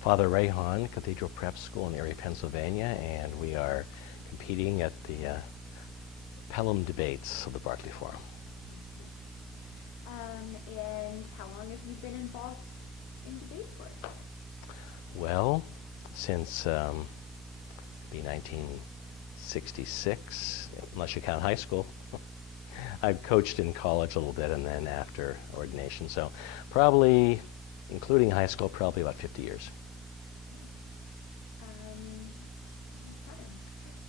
Father Hahn, Cathedral Prep School in Erie, Pennsylvania, and we are competing at the Pelham debates of the Barclay Forum. And how long have you been involved in debates for? Well, since the 1966, unless you count high school. I've coached in college a little bit and then after ordination, so probably, including high school, probably about 50 years.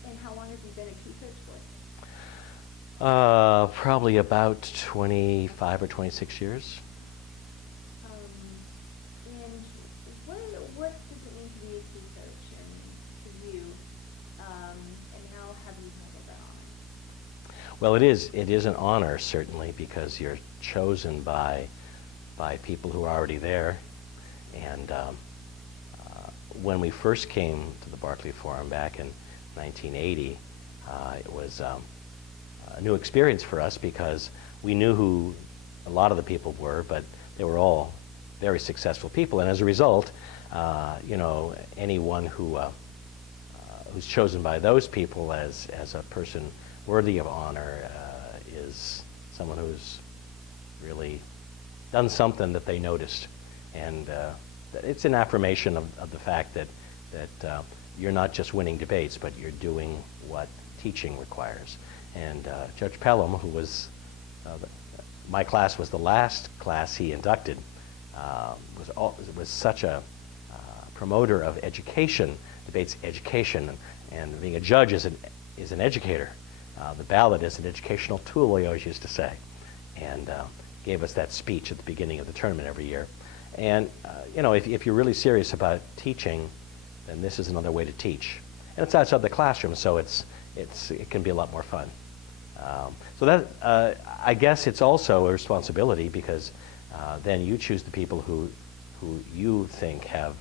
And how long have you been a key coach for? Probably about 25 or 26 years. And what does it mean to be a key coach and to you, and how have you handled that honor? Well, it is an honor, certainly, because you're chosen by people who are already there. And when we first came to the Barclay Forum back in 1980, it was a new experience for us because we knew who a lot of the people were, but they were all very successful people. And as a result, anyone who's chosen by those people as a person worthy of honor is someone who's really done something that they noticed. And it's an affirmation of the fact that you're not just winning debates, but you're doing what teaching requires. And Judge Pelham, who was, my class was the last class he inducted, was such a promoter of education, debates education, and being a judge is an educator. The ballot is an educational tool, we always used to say, and gave us that speech at the beginning of the tournament every year. And if you're really serious about teaching, then this is another way to teach. And it's outside the classroom, so it can be a lot more fun. So that I guess it's also a responsibility because then you choose the people who you think have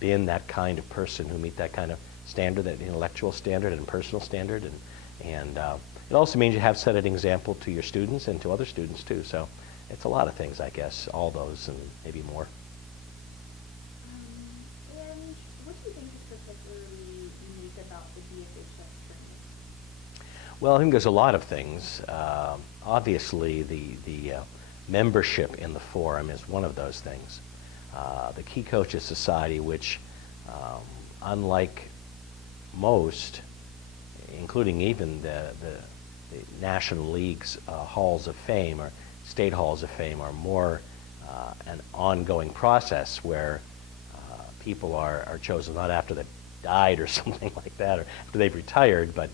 been that kind of person, who meet that kind of standard, that intellectual standard and personal standard, and it also means you have set an example to your students and to other students too. So it's a lot of things, I guess, all those and maybe more. And what do you think is particularly unique about the DFHS tournament? Well, I think there's a lot of things. Obviously, the membership in the forum is one of those things. The Key Coaches Society, which, unlike most, including even the National League's Halls of Fame or State Halls of Fame, are more an ongoing process where people are chosen not after they've died or something like that, or after they've retired, but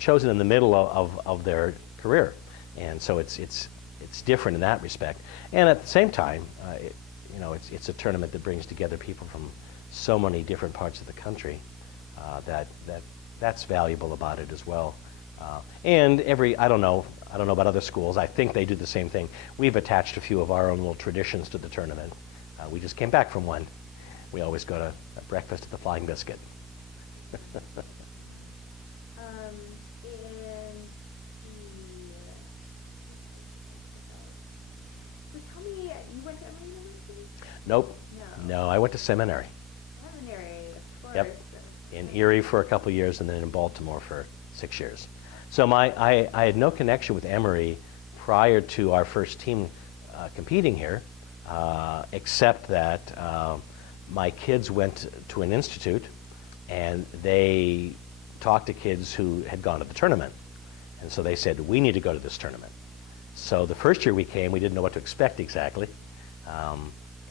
chosen in the middle of their career. And so it's different in that respect. And at the same time, it's a tournament that brings together people from so many different parts of the country that's valuable about it as well. And I don't know about other schools. I think they do the same thing. We've attached a few of our own little traditions to the tournament. We just came back from one. We always go to breakfast at the Flying Biscuit. Tell me, you went to Emory University? Nope. No, I went to seminary. Seminary, of course. Yep. In Erie for a couple of years and then in Baltimore for 6 years. So I had no connection with Emory prior to our first team competing here, except that my kids went to an institute and they talked to kids who had gone to the tournament. And so they said, we need to go to this tournament. So the first year we came, we didn't know what to expect exactly.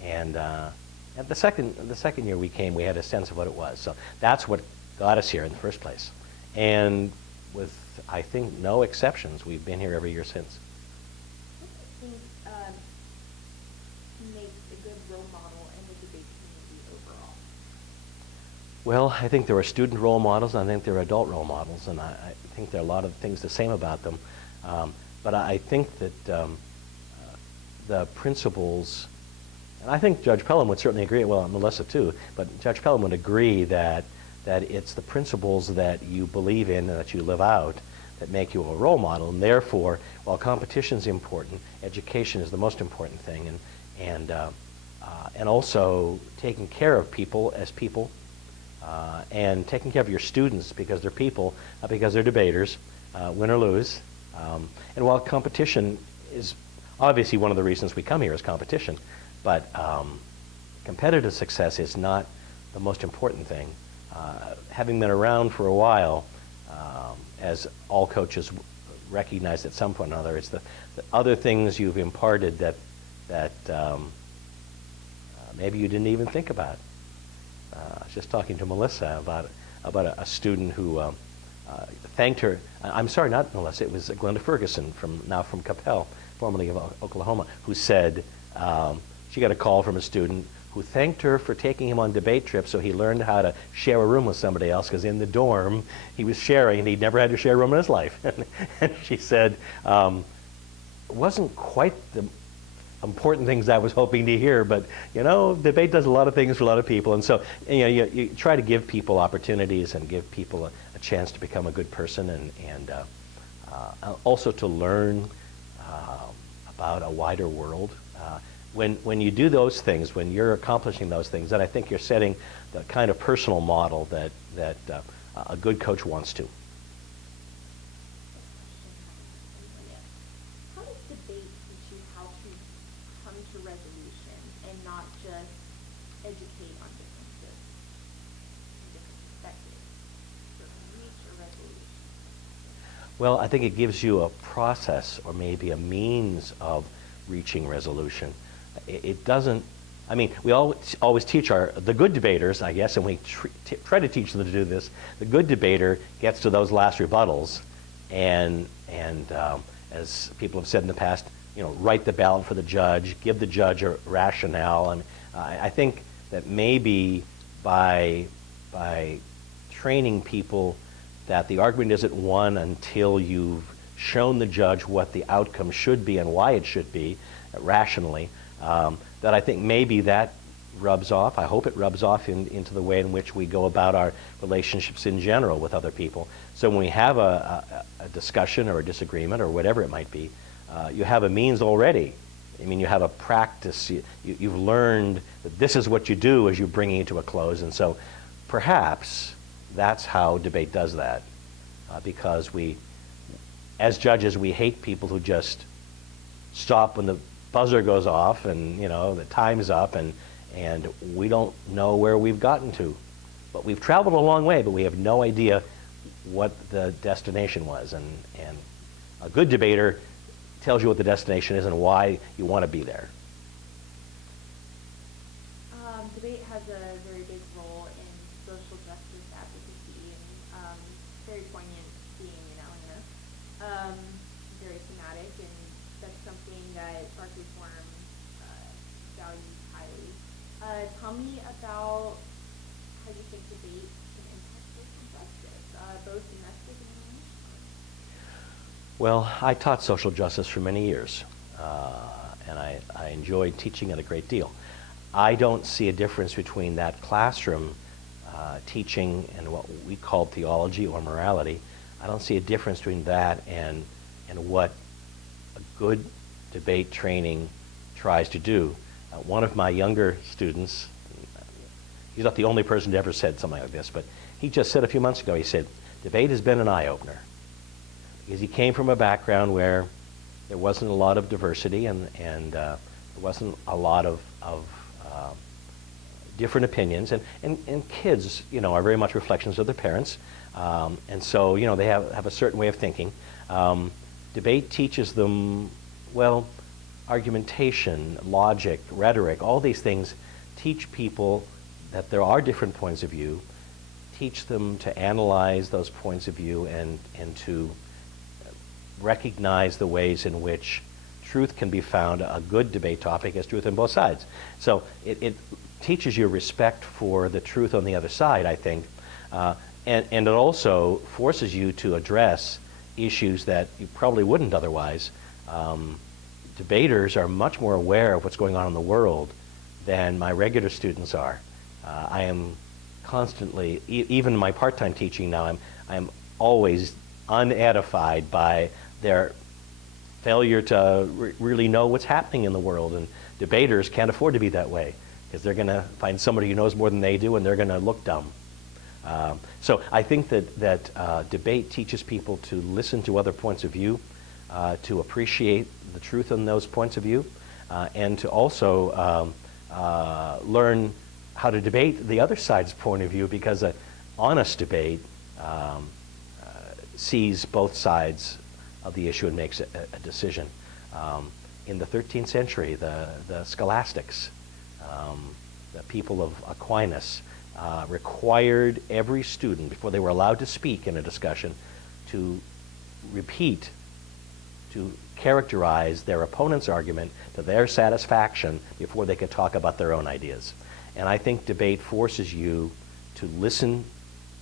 And the second year we came, we had a sense of what it was. So that's what got us here in the first place. And with, I think, no exceptions, we've been here every year since. What do you think makes a good role model in the debate community overall? Well, I think there are student role models, and I think there are adult role models, and I think there are a lot of things the same about them. But I think that the principles, and I think Judge Pelham would certainly agree, well, Melissa too, but Judge Pelham would agree that it's the principles that you believe in and that you live out that make you a role model. And therefore, while competition is important, education is the most important thing. And and also taking care of people as people, and taking care of your students because they're people, not because they're debaters, win or lose. And while competition is obviously one of the reasons we come here is competition, but competitive success is not the most important thing. Having been around for a while, as all coaches recognize at some point or another, it's the other things you've imparted that maybe you didn't even think about. I was just talking to Melissa about a student who thanked her. I'm sorry, not Melissa. It was Glenda Ferguson from Capel, formerly of Oklahoma, who said she got a call from a student who thanked her for taking him on debate trips so he learned how to share a room with somebody else, because in the dorm he was sharing and he'd never had to share a room in his life. And she said, it wasn't quite the important things I was hoping to hear, but debate does a lot of things for a lot of people. And so you try to give people opportunities and give people a chance to become a good person, and also to learn about a wider world. When you do those things, when you're accomplishing those things, then I think you're setting the kind of personal model that a good coach wants to. How does debate teach you how to come to resolution and not just educate on differences and different perspectives, so reach a resolution? Well, I think it gives you a process or maybe a means of reaching resolution. It doesn't, we always teach the good debaters, I guess, and we try to teach them to do this. The good debater gets to those last rebuttals and as people have said in the past, write the ballot for the judge, give the judge a rationale. And I think that maybe by training people that the argument isn't won until you've shown the judge what the outcome should be and why it should be rationally, that I think maybe that rubs off. I hope it rubs off into the way in which we go about our relationships in general with other people. So when we have a discussion or a disagreement or whatever it might be, you have a means already. You have a practice. You've learned that this is what you do as you're bringing it to a close. And so perhaps that's how debate does that, because as judges, we hate people who just stop when the buzzer goes off and the time's up and we don't know where we've gotten to. But we've traveled a long way, but we have no idea what the destination was. And a good debater tells you what the destination is and why you want to be there. Debate has a very big role in social justice advocacy, and very poignant being in Atlanta. Very thematic, and that's something that Berkeley Forum values highly. Tell me about how you think debate can impact social justice, both domestic and international. Well, I taught social justice for many years, and I enjoyed teaching it a great deal. I don't see a difference between that classroom teaching and what we call theology or morality. I don't see a difference between that and what a good debate training tries to do. One of my younger students, he's not the only person who ever said something like this, but he just said a few months ago, he said, debate has been an eye-opener. Because he came from a background where there wasn't a lot of diversity and there wasn't a lot of different opinions, and kids, are very much reflections of their parents, and so they have a certain way of thinking. Debate teaches them, argumentation, logic, rhetoric, all these things teach people that there are different points of view, teach them to analyze those points of view and to recognize the ways in which truth can be found. A good debate topic is truth on both sides. So it teaches you respect for the truth on the other side, I think, and it also forces you to address issues that you probably wouldn't otherwise. Debaters are much more aware of what's going on in the world than my regular students are. I am constantly, even my part-time teaching now, I am always unedified by their failure to really know what's happening in the world and debaters can't afford to be that way, because they're going to find somebody who knows more than they do, and they're going to look dumb. So I think that debate teaches people to listen to other points of view, to appreciate the truth in those points of view, and to also learn how to debate the other side's point of view, because an honest debate sees both sides of the issue and makes a decision. In the 13th century, the scholastics, the people of Aquinas, required every student, before they were allowed to speak in a discussion, to repeat, to characterize their opponent's argument to their satisfaction before they could talk about their own ideas. And I think debate forces you to listen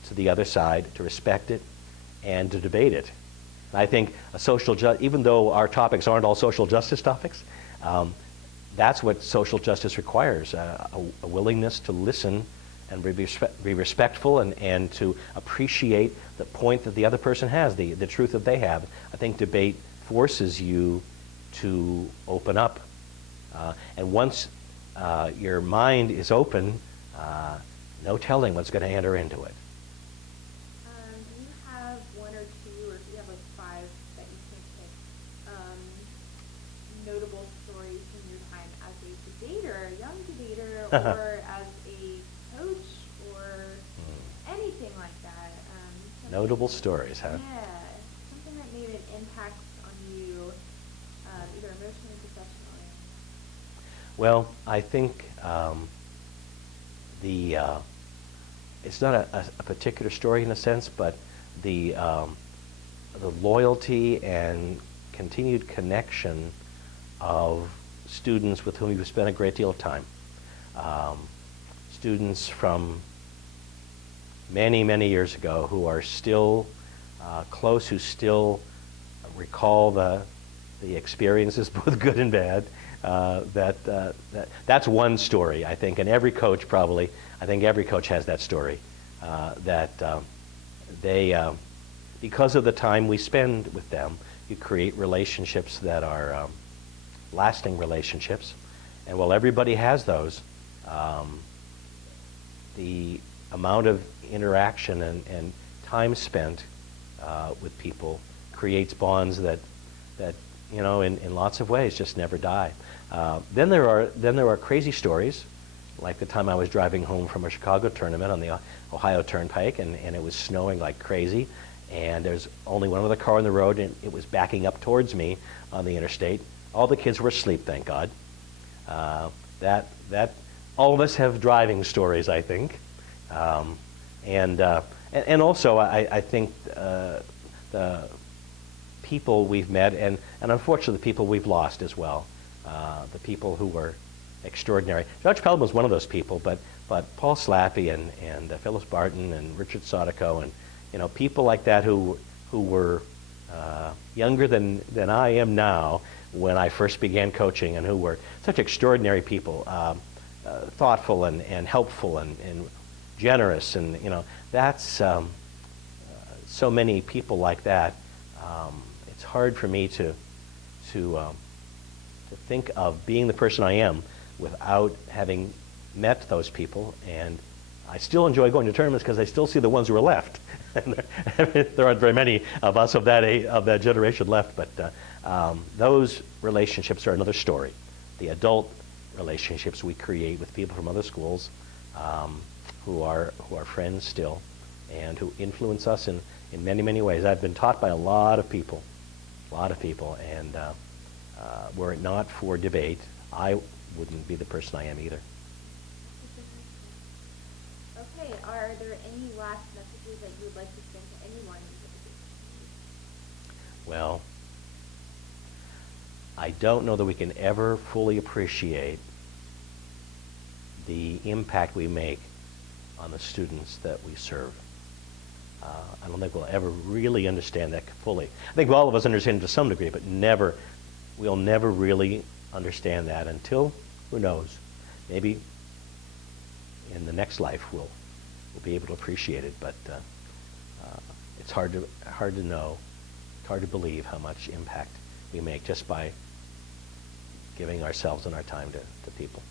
to the other side, to respect it, and to debate it. And I think even though our topics aren't all social justice topics, that's what social justice requires, a willingness to listen and be respectful, and to appreciate the point that the other person has, the truth that they have. I think debate forces you to open up. And once your mind is open, no telling what's going to enter into it. Do you have one or two, or do you have like five that you can pick, notable stories from your time as a debater, a young debater, or as a coach, or anything like that? Notable stories, huh? Yeah, something that made an impact on you, either emotionally or professionally. Well, I think it's not a particular story in a sense, but the loyalty and continued connection of students with whom you've spent a great deal of time. Students from many, many years ago who are still close, who still recall the experiences, both good and bad. That's one story, I think, and every coach probably, I think every coach has that story, that they, because of the time we spend with them, you create relationships that are lasting relationships. And while everybody has those, the amount of interaction and time spent with people creates bonds that in lots of ways just never die. Then there are crazy stories, like the time I was driving home from a Chicago tournament on the Ohio Turnpike, and it was snowing like crazy, and there's only one other car on the road, and it was backing up towards me on the interstate. All the kids were asleep, thank God. That all of us have driving stories, I think, and also I think the people we've met, and unfortunately the people we've lost as well, the people who were extraordinary. Judge Pelham was one of those people, but Paul Slappy and Phyllis Barton and Richard Sodico, and people like that who were younger than I am now when I first began coaching, and who were such extraordinary people, thoughtful and helpful and generous, and that's so many people like that. It's hard for me to think of being the person I am without having met those people, and I still enjoy going to tournaments because I still see the ones who are left. There aren't very many of us of that generation left, but those relationships are another story. The adult relationships we create with people from other schools who are friends still, and who influence us in many, many ways. I've been taught by a lot of people, and were it not for debate, I wouldn't be the person I am either. Okay, are there any last messages that you would like to send to anyone? Well, I don't know that we can ever fully appreciate the impact we make on the students that we serve. I don't think we'll ever really understand that fully. I think all of us understand it to some degree, but we'll never really understand that until, who knows, maybe in the next life we'll be able to appreciate it. But it's hard to know, it's hard to believe how much impact we make just by giving ourselves and our time to people.